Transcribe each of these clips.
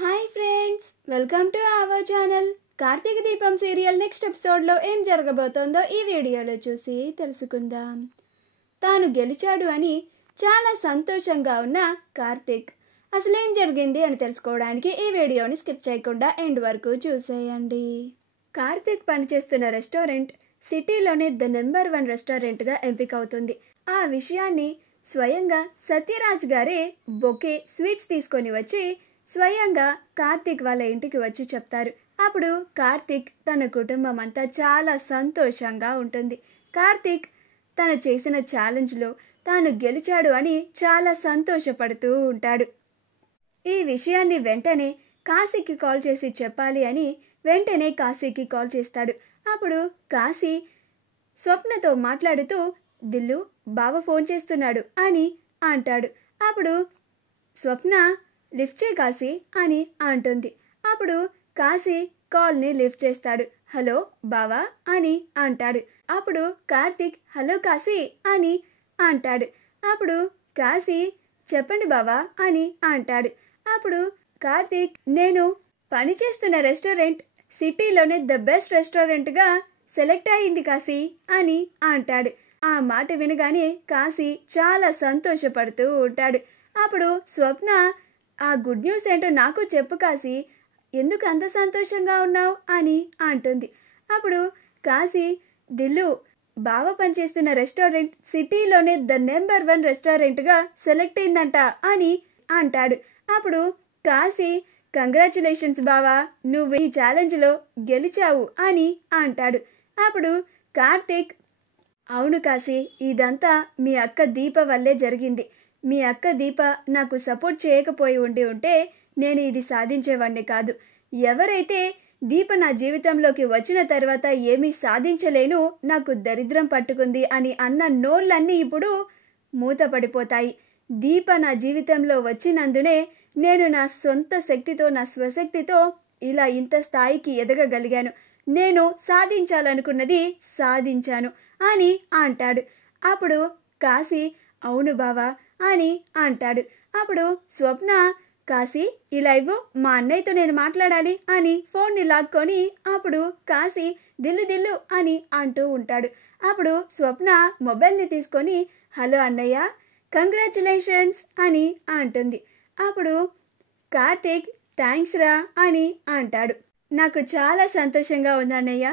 Hi friends, welcome to our channel. Karthika Deepam serial next ఎపిసోడ్లో ఏం జరగబోతోందో ఈ వీడియోలో చూసి తెలుసుకుందాం. తాను గెలిచాడు అని చాలా సంతోషంగా ఉన్న కార్తీక్ అసలేం జరిగింది అని తెలుసుకోవడానికి ఈ వీడియోని స్కిప్ చేయకుండా ఎండ్ వరకు చూసేయండి. కార్తీక్ పనిచేస్తున్న రెస్టారెంట్ సిటీలోనే ద నెంబర్ 1 రెస్టారెంట్గా ఎంపికవుతుంది. ఆ విషయాన్ని స్వయంగా సత్యరాజ్ గారే బొకే స్వీట్స్ తీసుకొని వచ్చి స్వయంగా కార్తీక్ వాళ్ళ ఇంటికి వచ్చి చెప్తారు. అప్పుడు కార్తీక్ తన కుటుంబం అంతా చాలా సంతోషంగా ఉంటుంది. కార్తీక్ తను చేసిన ఛాలెంజ్లో తాను గెలిచాడు అని చాలా సంతోషపడుతూ ఉంటాడు. ఈ విషయాన్ని వెంటనే కాశీకి కాల్ చేసి చెప్పాలి అని వెంటనే కాశీకి కాల్ చేస్తాడు. అప్పుడు కాశీ స్వప్నతో మాట్లాడుతూ దిల్లు బావ ఫోన్ చేస్తున్నాడు అని అంటాడు. అప్పుడు స్వప్న లిఫ్ట్ చేయి కాశీ అని అంటుంది. అప్పుడు కాశీ కాల్ని లిఫ్ట్ చేస్తాడు. హలో బావా అని అంటాడు. అప్పుడు కార్తీక్ హలో కాశీ అని అంటాడు. అప్పుడు కాశీ చెప్పండి బావా అని అంటాడు. అప్పుడు కార్తీక్ నేను పనిచేస్తున్న రెస్టారెంట్ సిటీలోనే ద బెస్ట్ రెస్టారెంట్గా సెలెక్ట్ అయింది కాశీ అని అంటాడు. ఆ మాట వినగానే కాశీ చాలా సంతోషపడుతూ ఉంటాడు. అప్పుడు స్వప్న ఆ గుడ్ న్యూస్ ఏంటో నాకు చెప్పు కాశీ, ఎందుకు అంత సంతోషంగా ఉన్నావు అని అంటుంది. అప్పుడు కాశీ దిల్లు బావ పనిచేస్తున్న రెస్టారెంట్ సిటీలోనే ద నెంబర్ 1 రెస్టారెంట్గా సెలెక్ట్ అయిందంట అని అంటాడు. అప్పుడు కాశీ కంగ్రాచులేషన్స్ బావా, నువ్వు ఈ ఛాలెంజ్లో గెలిచావు అని అంటాడు. అప్పుడు కార్తీక్ అవును కాశీ, ఇదంతా మీ అక్క దీప వల్లే జరిగింది. మీ అక్క దీప నాకు సపోర్ట్ చేయకపోయి ఉంటే నేను ఇది సాధించేవాడిని కాదు. ఎవరైతే దీప నా జీవితంలోకి వచ్చిన తర్వాత ఏమీ సాధించలేను, నాకు దరిద్రం పట్టుకుంది అని అన్న నోళ్ళన్నీ ఇప్పుడు మూతపడిపోతాయి. దీప నా జీవితంలో వచ్చినందునే నేను నా సొంత శక్తితో నా స్వశక్తితో ఇలా ఇంత స్థాయికి ఎదగగలిగాను. నేను సాధించాలనుకున్నది సాధించాను అని అంటాడు. అప్పుడు కాశీ అవును బావా అని అంటాడు. అప్పుడు స్వప్న కాశీ ఇలా ఇవ్వు, మా అన్నయ్యతో నేను మాట్లాడాలి అని ఫోన్ని లాక్కొని అప్పుడు కాశీ దిల్లు దిల్లు అని అంటూ ఉంటాడు. అప్పుడు స్వప్న మొబైల్ని తీసుకొని హలో అన్నయ్య, కంగ్రాచులేషన్స్ అని అంటుంది. అప్పుడు కార్తీక్ థ్యాంక్స్ రా అని అంటాడు. నాకు చాలా సంతోషంగా ఉంది అన్నయ్య,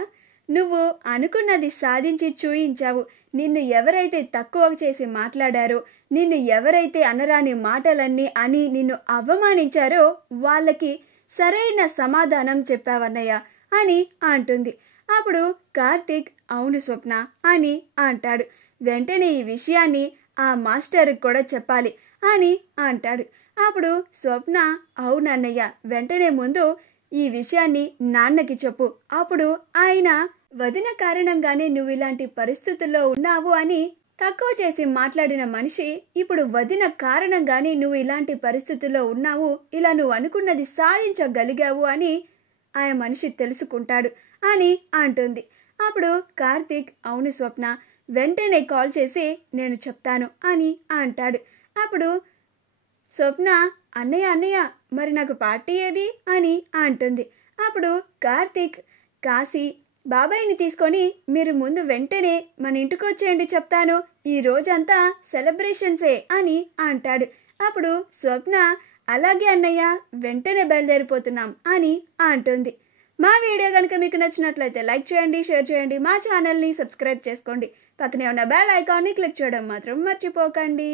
నువ్వు అనుకున్నది సాధించి చూయించావు. నిన్ను ఎవరైతే తక్కువ చేసి మాట్లాడారో, నిన్ను ఎవరైతే అనరాని మాటలన్నీ అని నిన్ను అవమానించారో వాళ్ళకి సరైన సమాధానం చెప్పావన్నయ్య అని అంటుంది. అప్పుడు కార్తీక్ అవును స్వప్న అని అంటాడు. వెంటనే ఈ విషయాన్ని ఆ మాస్టర్కి కూడా చెప్పాలి అని అంటాడు. అప్పుడు స్వప్న అవునన్నయ్య, వెంటనే ముందు ఈ విషయాన్ని నాన్నకి చెప్పు. అప్పుడు ఆయన వదిన కారణంగానే నువ్వు ఇలాంటి పరిస్థితుల్లో ఉన్నావు అని తక్కువ చేసి మాట్లాడిన మనిషి ఇప్పుడు వదిన కారణంగానే నువ్వు ఇలాంటి పరిస్థితుల్లో ఉన్నావు, ఇలా నువ్వు అనుకున్నది సాధించగలిగావు అని ఆ మనిషి తెలుసుకుంటాడు అని అంటుంది. అప్పుడు కార్తీక్ అవును స్వప్న, వెంటనే కాల్ చేసి నేను చెప్తాను అని అంటాడు. అప్పుడు స్వప్న అన్నయ్య అన్నయ్య మరి నాకు పార్టీ ఏది అని అంటుంది. అప్పుడు కార్తీక్ కాశీ బాబాయ్ని తీసుకొని మీరు ముందు వెంటనే మన ఇంటికి వచ్చేయండి, చెప్తాను, ఈ రోజంతా సెలబ్రేషన్సే అని అంటాడు. అప్పుడు స్వప్న అలాగే అన్నయ్య, వెంటనే బయలుదేరిపోతున్నాం అని అంటుంది. మా వీడియో కనుక మీకు నచ్చినట్లయితే లైక్ చేయండి, షేర్ చేయండి, మా ఛానల్ని సబ్స్క్రైబ్ చేసుకోండి, పక్కనే ఉన్న బెల్ ఐకాన్ని క్లిక్ చేయడం మాత్రం మర్చిపోకండి.